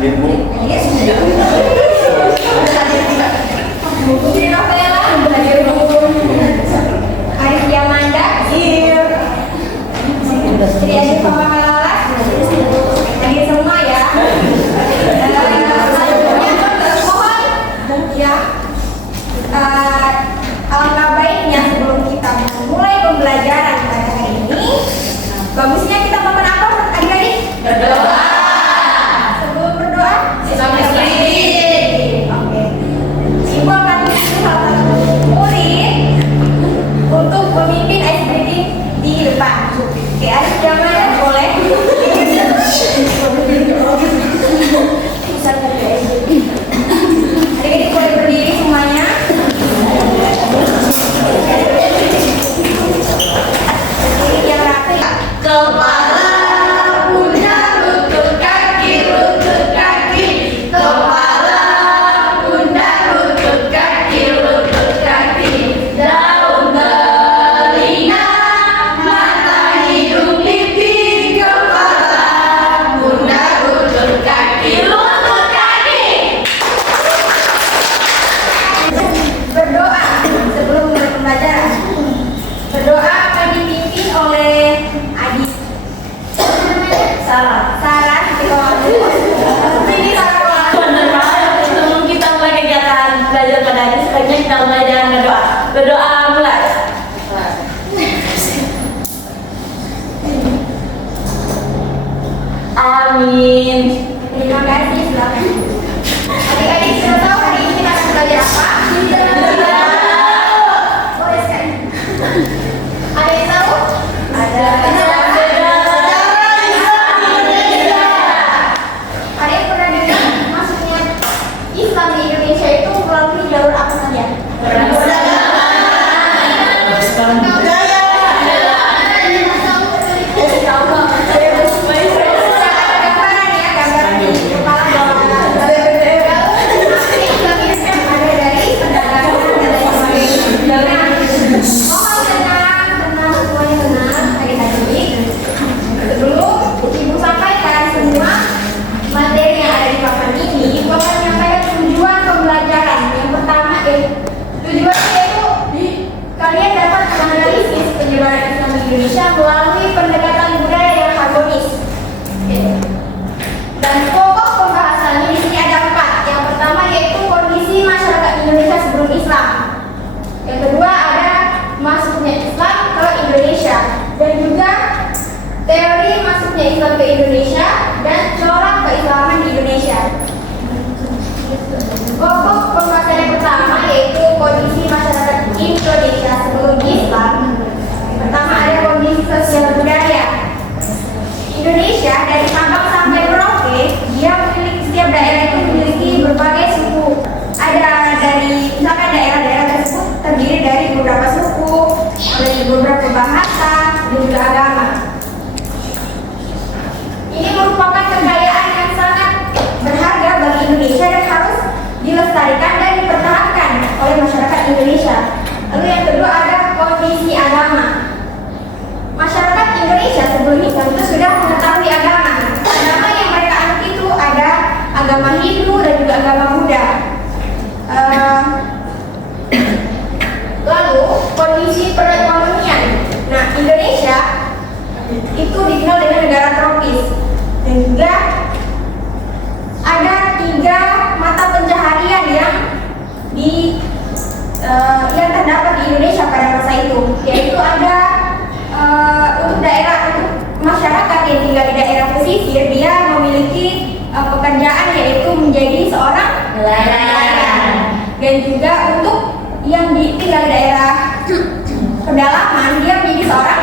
Hadir, Bu. Putri Novela, hadir, Bu. Arif Yamanda, hadir. Sri Adi Pamamalala, hadir semua ya. Selanjutnya mohon ya. Alangkah baiknya sebelum kita memulai pembelajaran pada hari ini, bagusnya kita melakukan apa, adik-adik? Berdoa. Sebelum berdoa, oke. Ibu akan memilih salah satu murid untuk memimpin ice breathing di depan. Oke, Arif jangan boleh. Adik-adik boleh berdiri semuanya. Berdiri yang rapi. Kepala, pundak, lutut kaki, kepala, pundak, lutut kaki, daun telinga, mata, hidung, pipi, kepala, pundak, lutut kaki. Berdoa sebelum mulai pembelajaran. Berdoa akan dipimpin oleh adik Sarah. Ini Sarah. Sebelum kita mulai kegiatan belajar pada hari, sebaiknya kita mulai dengan berdoa. Berdoa mulai. Amin. Terima kasih, silakan. Adik-adik sudah tahu hari ini kita akan belajar apa? Boleh sekali. Ada yang tahu? Ada. Ada yang pernah dengar maksudnya Islam di Indonesia itu melalui jalur apa saja? Kalian dapat menganalisis penyebaran Islam di Indonesia melalui pendekatan budaya yang harmonis. Dan pokok pembahasannya di sini ada 4. Yang pertama yaitu kondisi masyarakat Indonesia sebelum Islam. Yang kedua ada masuknya Islam ke Indonesia, dan juga teori masuknya Islam ke Indonesia dan corak keislaman di Indonesia. Pokok pembahasan yang pertama yaitu kondisi masyarakat Indonesia sebelum Islam. Pertama ada kondisi sosial budaya. Indonesia dari Sabang sampai Merauke, dia memiliki, setiap daerah itu memiliki berbagai suku. Ada dari misalkan daerah-daerah tersebut terdiri dari beberapa suku, dari beberapa bahasa dan juga agama. Ini merupakan kekayaan yang sangat berharga bagi Indonesia dan harus dilestarikan dan dipertahankan oleh masyarakat Indonesia. Lalu yang kedua ada kondisi agama. Masyarakat Indonesia sebelum Islam itu sudah mengetahui agama. Agama yang mereka anut itu ada agama Hindu dan juga agama Buddha. Lalu kondisi perekonomian. Nah, Indonesia itu dikenal dengan negara tropis, dan juga ada 3 mata pencaharian yang terdapat di Indonesia pada masa itu, yaitu ada untuk masyarakat yang tinggal di daerah pesisir, dia memiliki pekerjaan yaitu menjadi seorang nelayan, dan juga untuk yang tinggal di daerah pedalaman dia menjadi seorang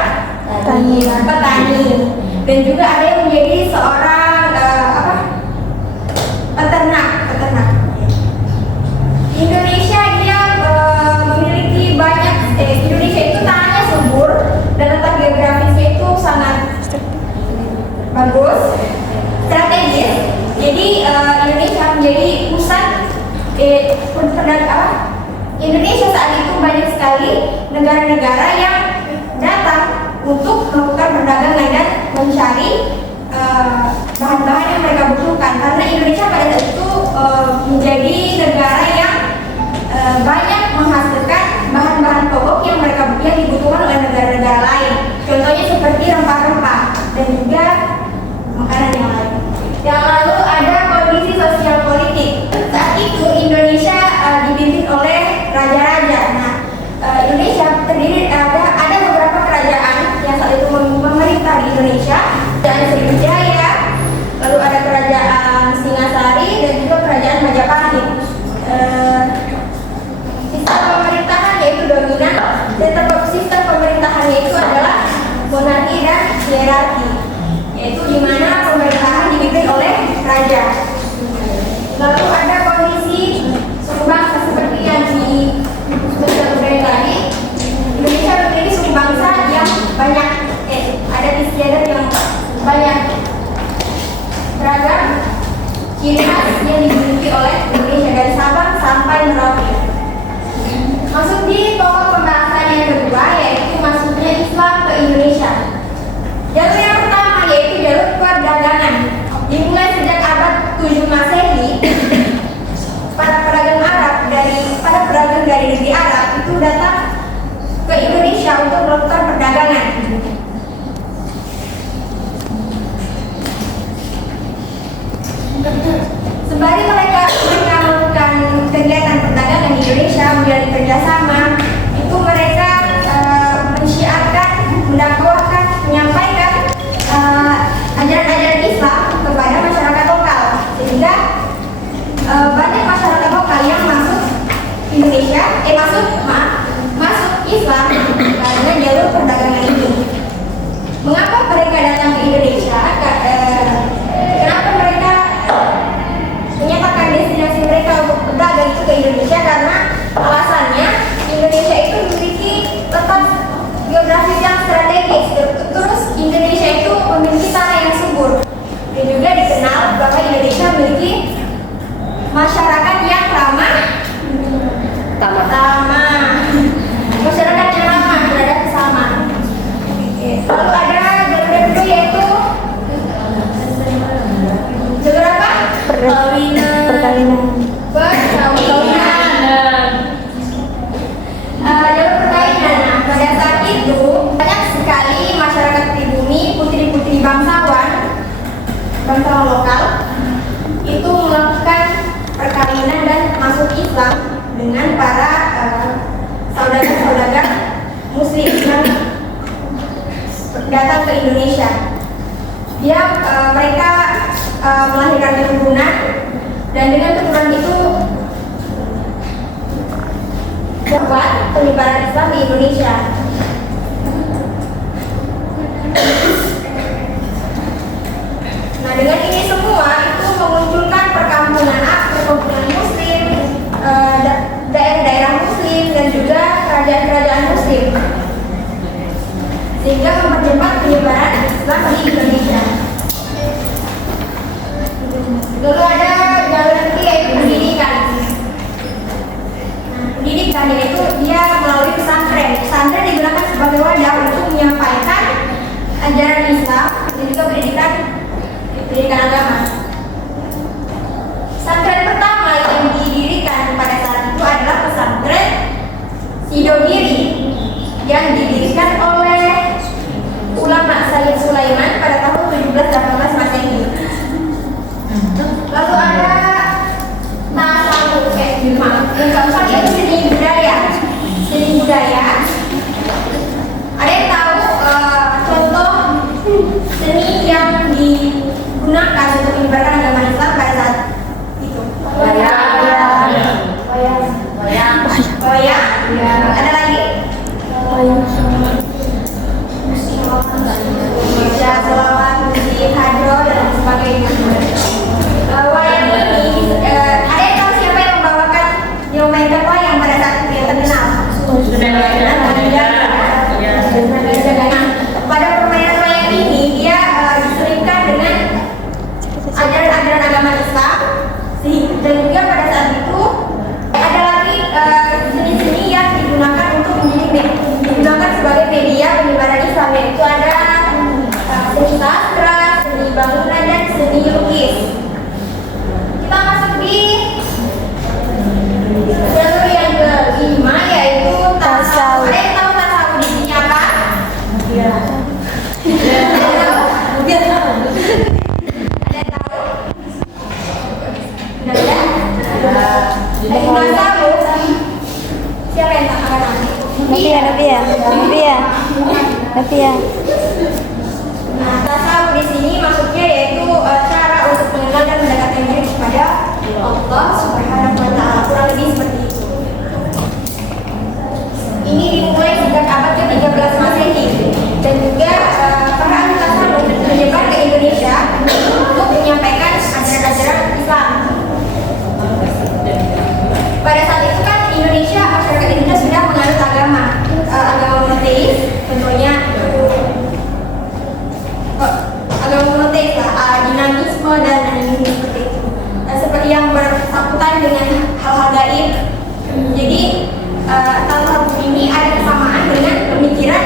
petani, dan juga ada yang menjadi seorang peternak. Indonesia dia memiliki banyak Indonesia itu tanahnya subur dan letak geografisnya itu sangat bagus, strategis. Jadi Indonesia menjadi pusat Indonesia saat itu banyak sekali negara-negara yang datang untuk melakukan perdagangan dan mencari bahan-bahan yang mereka butuhkan, karena Indonesia hierarki, yaitu di mana pemerintahan dipimpin oleh raja. Lalu ada kondisi suku bangsa seperti yang disebutkan tadi. Indonesia memiliki suku bangsa yang banyak, ada istiadat yang banyak beragam ciri khas yang dimiliki oleh Indonesia dari Sabang sampai Merauke. Masuk di pokok pembahasan yang kedua, yaitu masuknya Islam ke Indonesia. Jalur yang pertama yaitu jalur perdagangan. Dimulai sejak abad 7 Masehi, para pedagang dari negeri Arab itu datang ke Indonesia untuk melakukan perdagangan. Sembari mereka melakukan kegiatan perdagangan di Indonesia menjalin kerjasama, itu mereka mensyiarkan, mendakwahkan, menyampaikan ajaran-ajaran Islam kepada masyarakat lokal, sehingga banyak masyarakat lokal yang masuk Indonesia, masuk Islam karena jalur perdagangan ini. Mengapa mereka datang ke Indonesia? Kenapa mereka menyatakan destinasi mereka untuk berdagang itu ke Indonesia? Karena alasannya Indonesia itu memiliki letak geografis yang strategis. Terus Indonesia itu memiliki tanah yang subur, dan juga dikenal bahwa Indonesia memiliki masyarakat yang ramah, masyarakat yang ramah terhadap sesama. Lalu ada jalur yang kedua yaitu jalur apa? Perkawinan. Jalur perkawinan. Nah, pada saat itu banyak sekali masyarakat pribumi, putri-putri bangsawan lokal itu melakukan perkawinan dan masuk Islam dengan para saudagar-saudagar Muslim yang datang ke Indonesia. Mereka melahirkan keturunan, dan dengan keturunan itu dapat penyebaran Islam di Indonesia. Nah, dengan ini semua itu memunculkan perkampungan Muslim, daerah-daerah Muslim, dan juga kerajaan-kerajaan Muslim, sehingga mempercepat penyebaran Islam di Indonesia. Lalu ada jalur ketiga yaitu pendidikan. Nah, pendidikan yaitu dia melalui pesantren. Pesantren digunakan sebagai wadah untuk menyampaikan ajaran Islam dan juga pendidikan agama. Pesantren pertama yang didirikan pada saat itu adalah pesantren Sidogiri yang didirikan oleh ulama Sayyid Sulaiman pada tahun 1718 Masehi. Lalu ada yang keempat yaitu seni budaya. Seni budaya. Ada yang tahu contoh seni yang digunakan untuk menyebarkan agama Islam pada saat itu? Wayang. Ada lagi? Baca selawat, puji, hadroh, dan sebagainya. Wayang ini, ada yang tahu siapa yang memainkan wayang pada saat itu yang terkenal? Pada permainan wayang ini dia diselipkan dengan ajaran-ajaran agama Islam, dan juga pada saat itu ada lagi seni-seni yang digunakan digunakan sebagai media penyebaran Islam, yaitu ada seni sastra, seni bangunan, dan seni lukis. Kita masuk di jalur yang kelima yaitu tasawuf. Ada yang tahu tasawuf di sini apa? Iya. Ada yang tahu? Sudah ya? Tasawuf. Siapa yang tak akan nanti? Nafia. Nah, tasawuf di sini maksudnya yaitu cara untuk mengenal dan mendekatkan diri kepada Allah Subhanahu wa Ta'ala, kurang lebih seperti itu. Ini dimulai sejak abad ke-13 Masehi, dan juga para ahli tahun ini ada kesamaan dengan pemikiran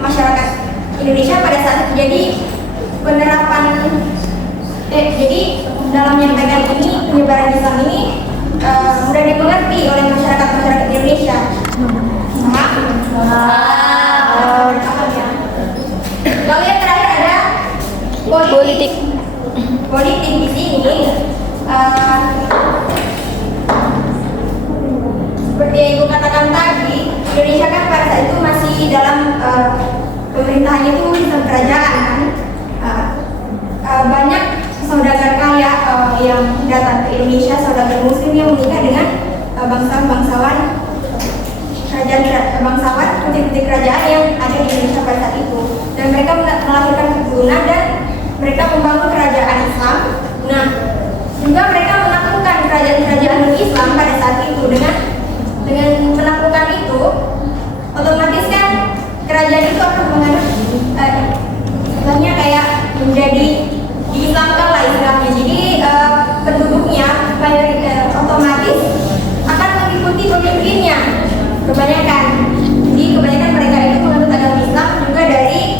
masyarakat Indonesia pada saat itu. Jadi penerapan jadi dalam menyampaikan ini penyebaran Islam ini mudah dimengerti oleh masyarakat Indonesia. Lalu yang terakhir ada politik. Politik di sini seperti yang Ibu katakan tadi, Indonesia kan pada saat itu masih dalam pemerintahannya itu sistem kerajaan. Banyak saudagar kaya yang datang ke Indonesia, saudagar muslim yang menikah dengan bangsawan putih-putih kerajaan yang ada di Indonesia pada saat itu, dan mereka melahirkan keturunan dan mereka membangun kerajaan Islam. Nah, juga mereka menaklukkan kerajaan-kerajaan Islam pada saat itu. Dengan menaklukkan itu, otomatis kan kerajaan itu akan menganut istilahnya kayak menjadi diislamkan lah istilahnya. Jadi penduduknya otomatis akan mengikuti pemimpinnya kebanyakan. Jadi kebanyakan mereka itu menganut agama Islam juga dari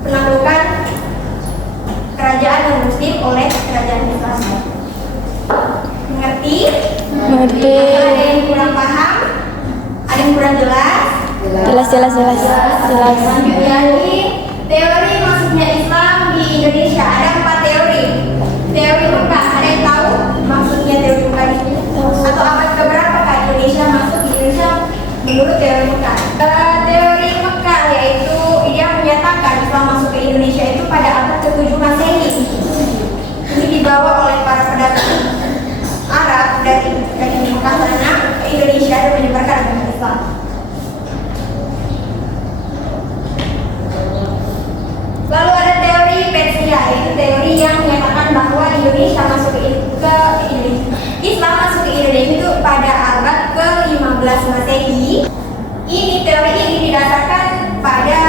penaklukan kerajaan non muslim oleh kerajaan Islam. Mengerti? Mengerti. Ada yang kurang paham? Ada yang kurang jelas? Jelas. Jadi teori masuknya Islam di Indonesia ada 4 teori. Teori Mekah, ada yang tahu maksudnya teori Mekah ini? Atau abad keberapa Indonesia masuk di Indonesia menurut teori Mekah? Teori Mekah yaitu dia menyatakan Islam masuk ke Indonesia itu pada abad ke-7 Masehi. Ini dibawa oleh para pedagang Arab dari Mekah sana ke Indonesia dan menyebarkan agama Islam. Lalu ada teori Persia, itu teori yang menyatakan bahwa Indonesia masuk ke Islam masuk ke Indonesia itu pada abad ke-15 Masehi. Ini teori ini didasarkan pada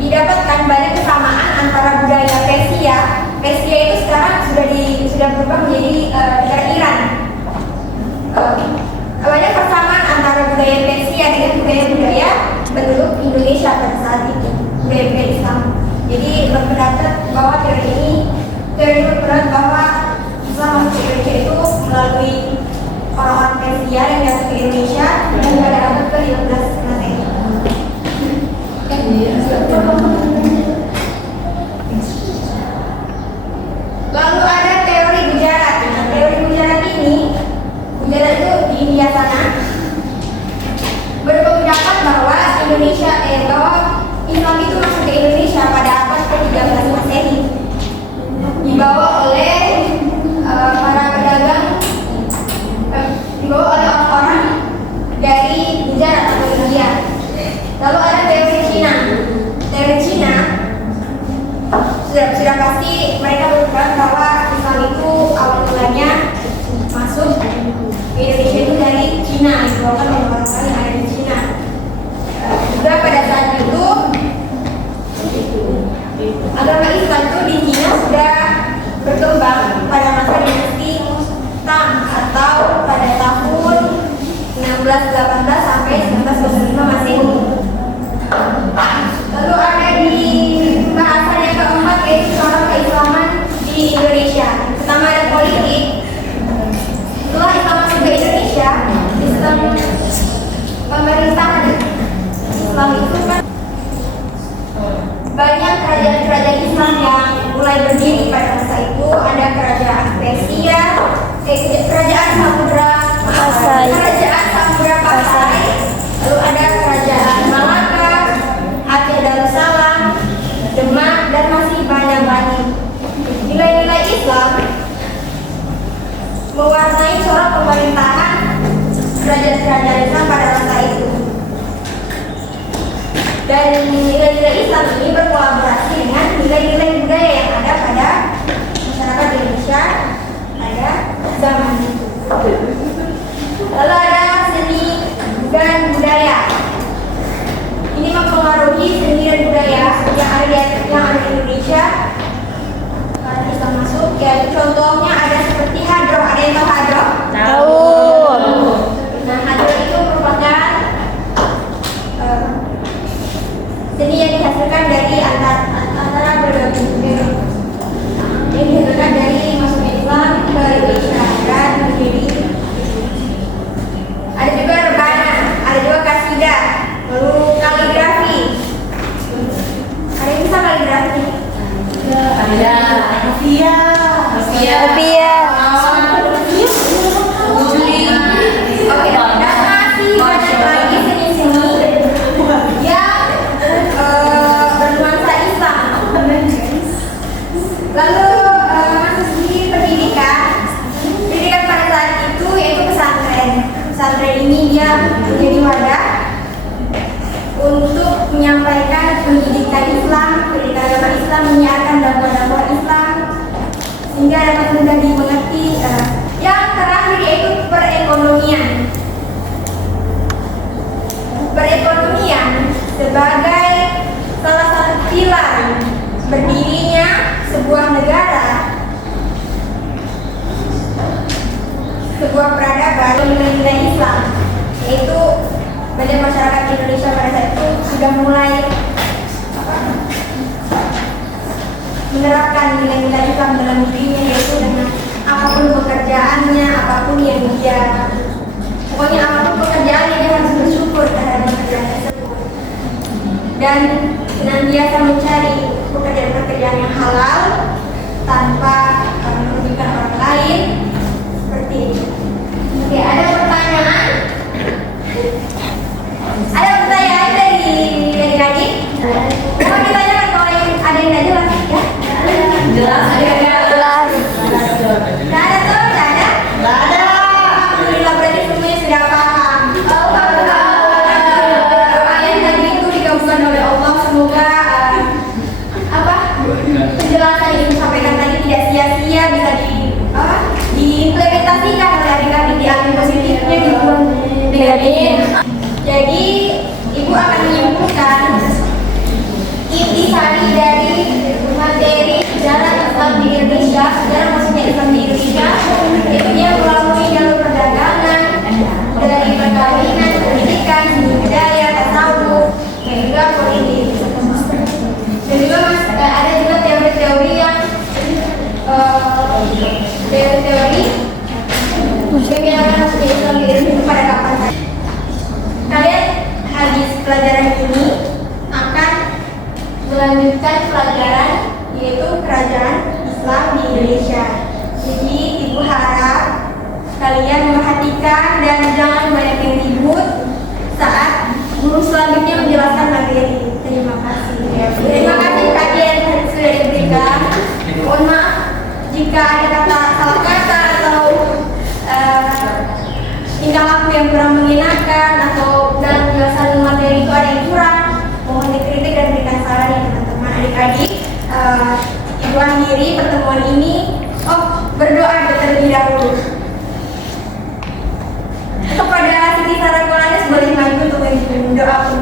didapatkan banyak kesamaan antara budaya Persia. Persia itu sekarang sudah berubah menjadi negara Iran. Banyak persamaan antara budaya Persia dengan budaya penduduk Indonesia pada saat itu, budaya Islam. Jadi berpendapat bahwa teori berpendapat bahwa Islam masuk ke Indonesia itu melalui orang-orang Persia yang datang ke Indonesia dan pada abad ke-15 Masehi. Lalu ada teori Gujarat. Nah, teori Gujarat itu di India sana berpendapat bahwa bahwa Islam itu masuk ke Indonesia pada abad ke-13 Masehi, dibawa oleh para pedagang, dibawa oleh orang-orang dari Gujarat atau India. Lalu ada teori Cina. Teori Cina sudah pasti mereka berpendapat bahwa Islam itu awal mulanya masuk ke Indonesia itu dari Cina, dibawakan oleh orang-orang yang ada di Cina. Juga pada saat itu agama Islam itu di Cina sudah berkembang pada masa dinasti Tang atau pada tahun 1618 sampai 1925 Masehi. Lalu ada di bahasan yang keempat yaitu corak keislaman di Indonesia. Pertama ada politik. Setelah Islam masuk ke Indonesia, sistem pemerintahan Islam itu kan banyak kerajaan-kerajaan Islam yang mulai berdiri pada masa itu. Ada kerajaan Persia, kerajaan Samudra Pasai, lalu ada kerajaan Malaka, Aceh Darussalam, Demak, dan masih banyak lagi. Nilai-nilai Islam mewarnai corak pemerintahan kerajaan-kerajaan Islam pada masa itu. Dan nilai-nilai Islam ini berkolaborasi dengan nilai-nilai budaya yang ada pada masyarakat Indonesia pada zaman itu. Lalu ada seni dan budaya. Ini mempengaruhi seni dan budaya yang ada di Indonesia pada Islam masuk. Ya, contohnya ada seperti hadroh. Ada yang tahu hadroh? Tahu. Nah, hadroh itu Rupiah. Oke, dan masih banyak lagi seni-seni yang bernuansa Islam. Lalu masuk di pendidikan pada saat itu yaitu pesantren. Pesantren ini dia menjadi wadah untuk menyampaikan pendidikan Islam, pendidikan agama Islam, menyiarkan dakwah-dakwah Islam sehingga dapat mudah dimengerti. Yang terakhir yaitu perekonomian. Perekonomian sebagai salah satu pilar berdirinya sebuah negara, sebuah peradaban nilai-nilai Islam, yaitu banyak masyarakat Indonesia pada saat itu sudah mulai menerapkan nilai-nilai Islam dalam dirinya, yaitu dengan apapun pekerjaannya, apapun yang dia, pokoknya apapun pekerjaannya dia harus bersyukur terhadap pekerjaan tersebut dan senantiasa mencari pekerjaan-pekerjaan yang halal tanpa merugikan orang lain, seperti itu. Oke, ada pertanyaan? Ada pertanyaan dari adik-adik? Mau ditanyakan kalau yang ada yang tidak jelas ya? Jelas. Jelas. Tidak ada tuh? Tidak ada? Nggak ada. Alhamdulillah, berarti semuanya sudah paham. Doa yang tadi itu digabungkan oleh Allah, semoga penjelasan yang disampaikan tadi tidak sia-sia, bisa diimplementasikan oleh adik-adik, diambil positifnya, dibuang negatifnya. Jadi ibu akan menyimpulkan intisari dari materi sejarah Islam di Indonesia. Sejarah maksudnya Islam di Indonesia itu dia melalui jalur perdagangan, dari perkawinan, pendidikan, budaya, tasawuf, dan juga politik. Dan juga ada juga teori-teori yang teori bagaimana maksudnya Islam di Indonesia pada kapan saja. Kalian habis pelajaran ini akan melanjutkan pelajaran yaitu kerajaan Islam di Indonesia. Jadi ibu harap kalian memperhatikan dan jangan banyak yang ribut saat guru selanjutnya menjelaskan materi. Terima kasih. Terima kasih perhatian yang sudah diberikan. Mohon maaf jika ada kata salah kata atau tingkah laku yang kurang mengenakan atau dalam penjelasan materi itu ada yang kurang, mohon dikritik dan berikan saran ya teman-teman. Adik-adik, ibu akhiri pertemuan ini. Berdoa terlebih dahulu kepada Siti Sarah Kolanes, boleh bantu untuk mendoa.